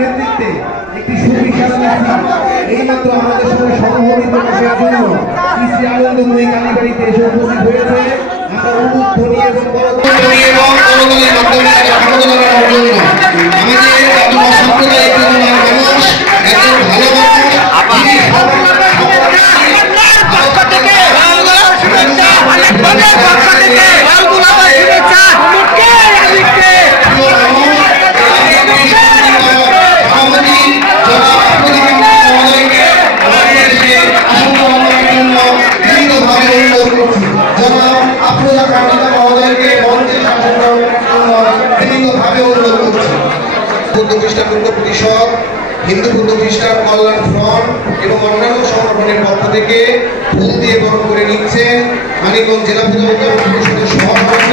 নেতৃত্বে একটি সুবিশাল এইমাত্র আমাদের সঙ্গে সহমত প্রকাশের জন্য শ্রী আনন্দময়ী কালীবাড়িতে এসে উপস্থিত হয়েছে। আমরা উদ্বোধনী এবং করতালি মাধ্যমে স্বাগত জানানোর জন্য আমাদের সাম্প্রদায়িক মানুষ একজন ভালো পরিষদ, হিন্দু বৌদ্ধ খ্রিস্টান কল্যাণ ফ্রন্ট এবং অন্যান্য সংগঠনের পক্ষ থেকে ফুল দিয়ে বরণ করে নিচ্ছেন মানিকগঞ্জ জেলা পরিষদের সভাপতি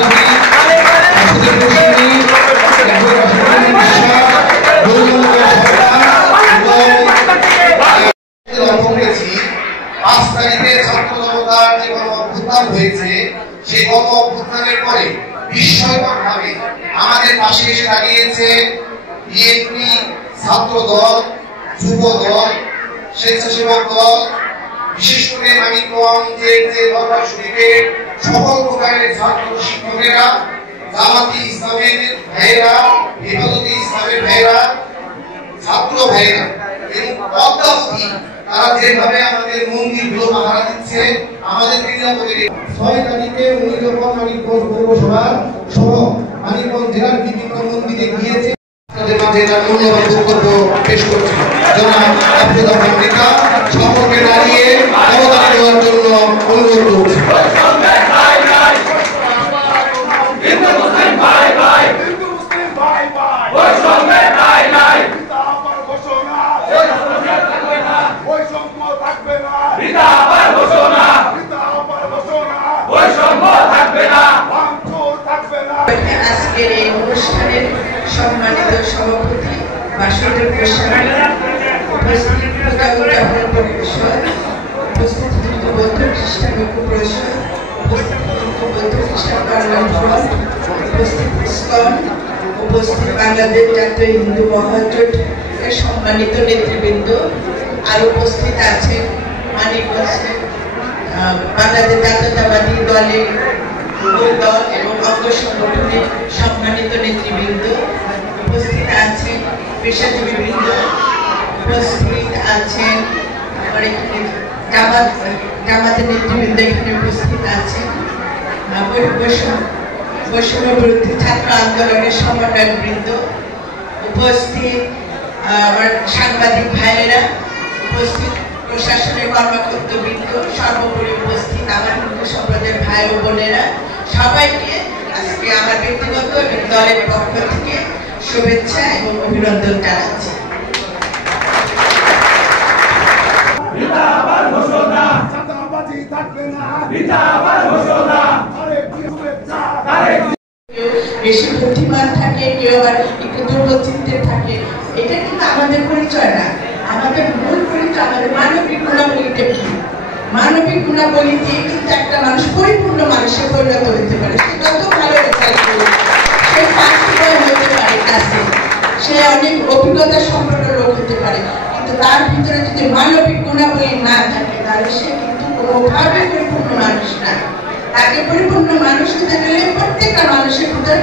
হয়েছে। সেই গণ অভ্যুত্থানের পরে বিস্ময়করভাবে আমাদের পাশে এসে দাঁড়িয়েছে বিএনপি, ছাত্র দল, যুব দল, স্বেচ্ছাসেবক দল, বিশেষ করে মানিকগঞ্জের যে দরবার শরীফের সকল প্রকারের ছাত্র শিক্ষকেরা, জামাতি ইসলামের ভাইয়েরা, হেফাজতে ইসলামের ভাইয়েরা, ছাত্র ভাইয়েরা এবং অদ্যাবধি তারা যেভাবে আমাদের মন্দিরগুলো পাহারা দিচ্ছে, আমাদের নিরাপদে 6 তারিখে উনি যখন মানিকগঞ্জ পৌরসভার সহ মানিকগঞ্জ জেলার বিভিন্ন মন্দিরে গিয়েছে তাদের মাঝে তার মূল্যবান বক্তব্য পেশ করছেন। জনাব আফরোজা পণ্ডিতা সকলকে দাঁড়িয়ে অবদান দেওয়ার জন্য অনুরোধ করছি। আজকের এই অনুষ্ঠানের সম্মানিত সভাপতি বাসুদেব গোস্বামী, উপস্থিত পরিষদ, উপস্থিত হিন্দু বৌদ্ধ খ্রিস্টান ঐক্য পরিষদ, উপস্থিত হিন্দু বৌদ্ধ খ্রিস্টান কল্যাণ ফ্রন্ট, উপস্থিত ইসকন, উপস্থিত বাংলাদেশ জাতীয় হিন্দু মহাজোটের সম্মানিত নেতৃবৃন্দ, আর উপস্থিত আছেন মানিকগঞ্জের বাংলাদেশ জাতীয়তাবাদী দলের দল এবং অঙ্গ সংগঠনের সম্মানিত নেতৃবৃন্দ, উপস্থিত আছেন পেশাজীবী বৃন্দ, উপস্থিত আছেন জামাতের নেতৃবৃন্দ এখানে উপস্থিত আছেন, বৈষম্য বিরোধী ছাত্র আন্দোলনের সমন্বয়ক বৃন্দ, উপস্থিত আমার সাংবাদিক ভাইয়েরা, উপস্থিত প্রশাসনের কর্মকর্তা বৃন্দ, সর্বোপরি উপস্থিত আমার হিন্দু সম্প্রদায়ের ভাই ও বোনেরা, সবাইকে আজকে আমার ব্যক্তিগত এবং দলের পক্ষ থেকে শুভেচ্ছা এবং অভিনন্দন জানাচ্ছি। বেশি বুদ্ধিমান থাকে, কেউ আবার একটু দুর্বল চিন্তায় থাকে, এটা কিন্তু আমাদের পরিচয় না। আমাদের মূল পরিচয় আমাদের মানবিক গুণাবলীটা কি? মানবিক গুণাবলী দিয়ে কিন্তু একটা মানুষ পরিপূর্ণ মানুষে পরিণত হতে পারে। সে যত ভালো রেজাল্ট করুক, সে ফার্স্ট হতে পারে কাছে, সে অনেক অভিজ্ঞতা সম্পন্ন লোক হতে পারে, কিন্তু তার ভিতরে যদি মানবিক গুণাবলী না থাকে তাহলে সে কিন্তু কোনোভাবে পরিপূর্ণ মানুষ না। তাকে পরিপূর্ণ মানুষ হতে গেলে প্রত্যেকটা মানুষের ভিতরে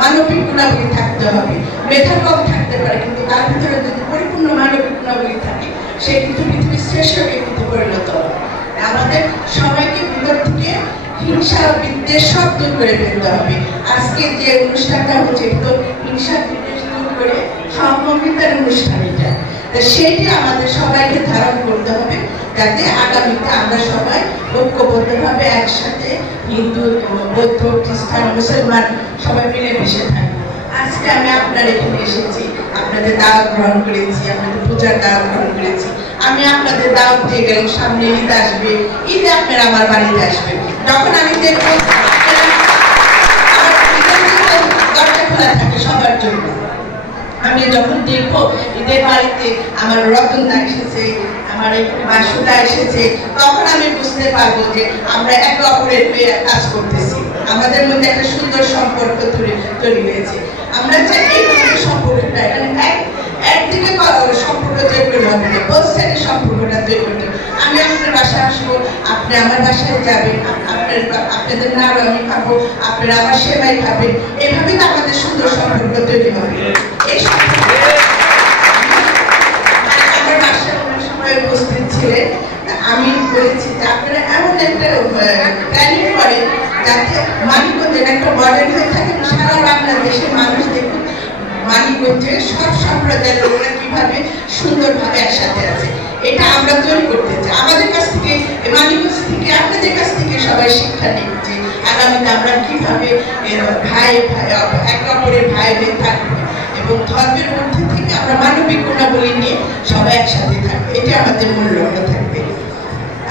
মানবিক গুণাবলী থাকতে হবে। মেধা কম থাকতে পারে, কিন্তু তার ভিতরে যদি পরিপূর্ণ মানবিক গুণাবলী থাকে সে কিন্তু পৃথিবীর শ্রেষ্ঠ ব্যক্তিতে পরিণত হবে। আমাদের সবাইকে ভিতর থেকে হিংসা বিদ্বেষ সব দূর করে ফেলতে হবে। আজকে যে অনুষ্ঠানটা হচ্ছে তো হিংসা বিদ্বেষ দূর করে সম্মিলিতার অনুষ্ঠান এটা, সেটি আমাদের সবাইকে ধারণ করতে হবে, যাতে আগামীতে আমরা সবাই ঐক্যবদ্ধভাবে একসাথে হিন্দু বৌদ্ধ খ্রিস্টান মুসলমান সবাই মিলেমিশে থাকবো। আজকে আমি আপনার এখানে এসেছি, আপনাদের দাওয়াত গ্রহণ করেছি, আপনাদের পূজার দাওয়াত গ্রহণ করেছি। আমি আপনাদের দাওয়াত দিয়ে গেলাম, সামনে ঈদ আসবে, ঈদে আপনারা আমার বাড়িতে আসবেন। যখন আমি দেখবো দরজা খোলা থাকে সবার জন্য, আমি যখন দেখবো ঈদের বাড়িতে আমার রতনদা এসেছে, আমার বাসুদা এসেছে, তখন আমি বুঝতে পারবো যে আমরা একে অপরের হয়ে কাজ করতেছি, আমাদের মধ্যে একটা সুন্দর সম্পর্ক তৈরি হয়েছে। আমরা চাই এই ধরনের সম্পর্কটা আপনি আমার বাসায় যাবেন, আপনাদের নাড়ু আমি খাবো, আপনারা আমার সেবাই খাবেন, এভাবে তো আমাদের সুন্দর সম্পর্ক তৈরি হবে। এই আমার বাসায় অনেক সময় উপস্থিত ছিলেন, আমি বলেছি যে আপনারা এমন একটা প্ল্যানিং করেন যাতে মানিকগঞ্জের একটা মডেল হয়ে থাকে, সারা বাংলাদেশের মানুষ দেখুন মানিকগঞ্জের সব সম্প্রদায়ের লোকরা কিভাবে সুন্দরভাবে একসাথে আছে। এটা আমরা তৈরি করতে চাই। আমাদের কাছ থেকে, মানিকগঞ্জ থেকে, আপনাদের কাছ থেকে সবাই শিক্ষা নিচ্ছে আগামীতে আমরা কিভাবে ভাই একে অপরের ভাই হয়ে থাকবো এবং ধর্মের মধ্যে থেকে আমরা মানবিক গুণাবলী নিয়ে সবাই একসাথে থাকবো। এটা আমাদের মূল লক্ষ্য থাকবে।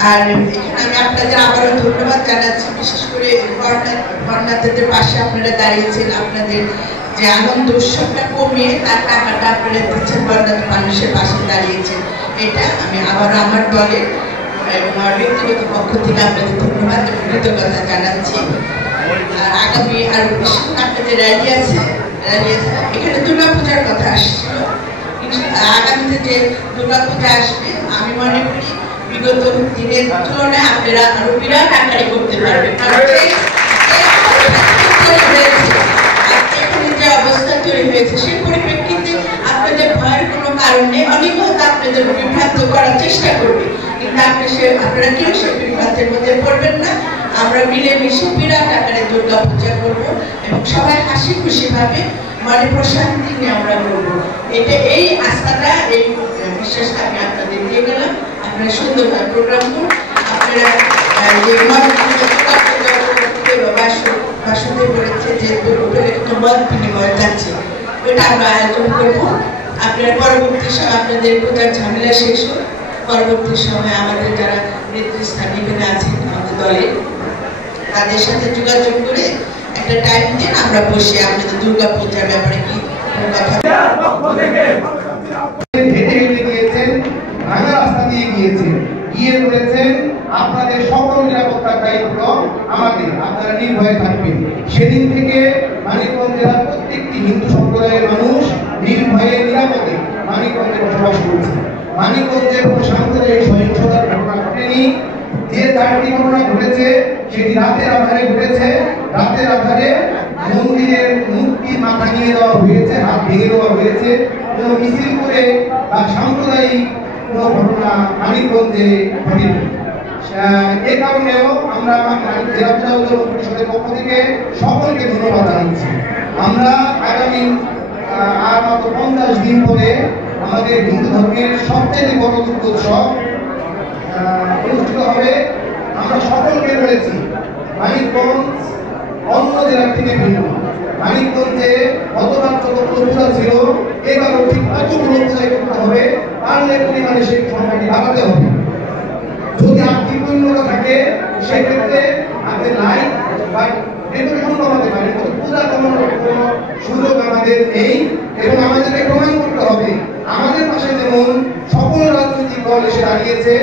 আর এখানে আমি আপনাদের আবারও ধন্যবাদ জানাচ্ছি, বিশেষ করে বর্ণাঢ্যদের পাশে আপনারা দাঁড়িয়েছেন, আপনাদের যে আনন্দ উৎসবটা কমিয়ে তার টাকাটা আপনারা দিচ্ছেন, বর্ণাঢ্য মানুষের পাশে দাঁড়িয়েছেন। এটা আমি আবারও আমার দলের আমার ব্যক্তিগত পক্ষ থেকে আপনাদের ধন্যবাদ এবং কৃতজ্ঞতা জানাচ্ছি। আর আগামী আরো বেশি আপনাদের র্যালি আছে, এখানে দুর্গাপূজার কথা আসছিল। আগামীতে যে দুর্গাপূজা আসবে আমি মনে করি বিগত দিনের তুলনায় আপনারা আরো বিরাট আকারে করতে পারবেন, কারণ যে অবস্থা তৈরি হয়েছে সেই পরিপ্রেক্ষিতে আপনাদের ভয়ের কোনো কারণ নেই। অনেকে হয়তো আপনাদের বিভ্রান্ত করার চেষ্টা করবে, কিন্তু আপনারা কেউ সেই বিভ্রান্তের মধ্যে পড়বেন না। আমরা মিলেমিশে বিরাট আকারে দুর্গা পূজা করবো এবং সবাই হাসি খুশি ভাবে মনে প্রশান্তি নিয়ে আমরা করবো। এটা এই আস্থাটা, এই বিশ্বাসটা আমি আপনাদের দিয়ে গেলাম। আপনারা সুন্দরভাবে প্রোগ্রাম করুন। আপনারা যে বাসুদেব বলেছে যে মত বিনিময় যাচ্ছে, ওইটা আমরা আয়োজন করবো। আপনারা পরবর্তী সময় আপনাদের পূজার ঝামেলা শেষ হোক, পরবর্তী সময় আমাদের যারা নেতৃস্থানীয় এখানে আছেন আমাদের দলে তাদের সাথে যোগাযোগ করে একটা টাইম দিন, আমরা বসে আপনাদের দুর্গা পূজার ব্যাপারে কি কথা গিয়ে বলেছেন আপনাদের সকল নিরাপত্তার দায়িত্ব আমাদের, আপনারা নির্ভয়ে থাকবেন। সেদিন থেকে মানিকগঞ্জ জেলার প্রত্যেকটি হিন্দু সম্প্রদায়ের মানুষ নির্ভয়ে নিরাপদে মানিকগঞ্জে বসবাস করছে। মানিকগঞ্জে কোনো সাম্প্রদায়িক সহিংসতার ঘটনা ঘটেনি। যে 4টি ঘটনা ঘটেছে সেটি রাতের আধারে ঘটেছে। রাতের আধারে মন্দিরের মূর্তির মাথা নিয়ে দেওয়া হয়েছে, হাত ভেঙে দেওয়া হয়েছে। কোনো মিছিল করে বা সাম্প্রদায়িক কোনো ঘটনা মানিকগঞ্জে ঘটেনি। এ কারণেও আমরা জেলা পরিষদের পক্ষ থেকে সকলকে ধন্যবাদ জানাচ্ছি। আমরা আগামী আর মাত্র 50 দিন পরে আমাদের হিন্দু ধর্মের সবচেয়ে বড় দুর্গোৎসব অনুষ্ঠিত হবে। আমরা সকলকে বলেছি মানিকগঞ্জ অন্য জেলার থেকে ভিন্ন। মানিকগঞ্জে গতবার যতগুলো পূজা ছিল এবারও ঠিক ততগুলো পূজাই করতে হবে, পারলে পরিমাণে সেই সংখ্যাটি বাড়াতে হবে। যদি আর্থিক উন্নয়ন থাকে সেক্ষেত্রে আমাদের লাইন বা ডেকোরেশন কমাতে পারে, পূজা কমানোর কোনো সুযোগ আমাদের নেই এবং আমাদেরকে প্রমাণ করতে হবে। আমাদের পাশে যেমন সকল রাজনৈতিক দল এসে দাঁড়িয়েছে।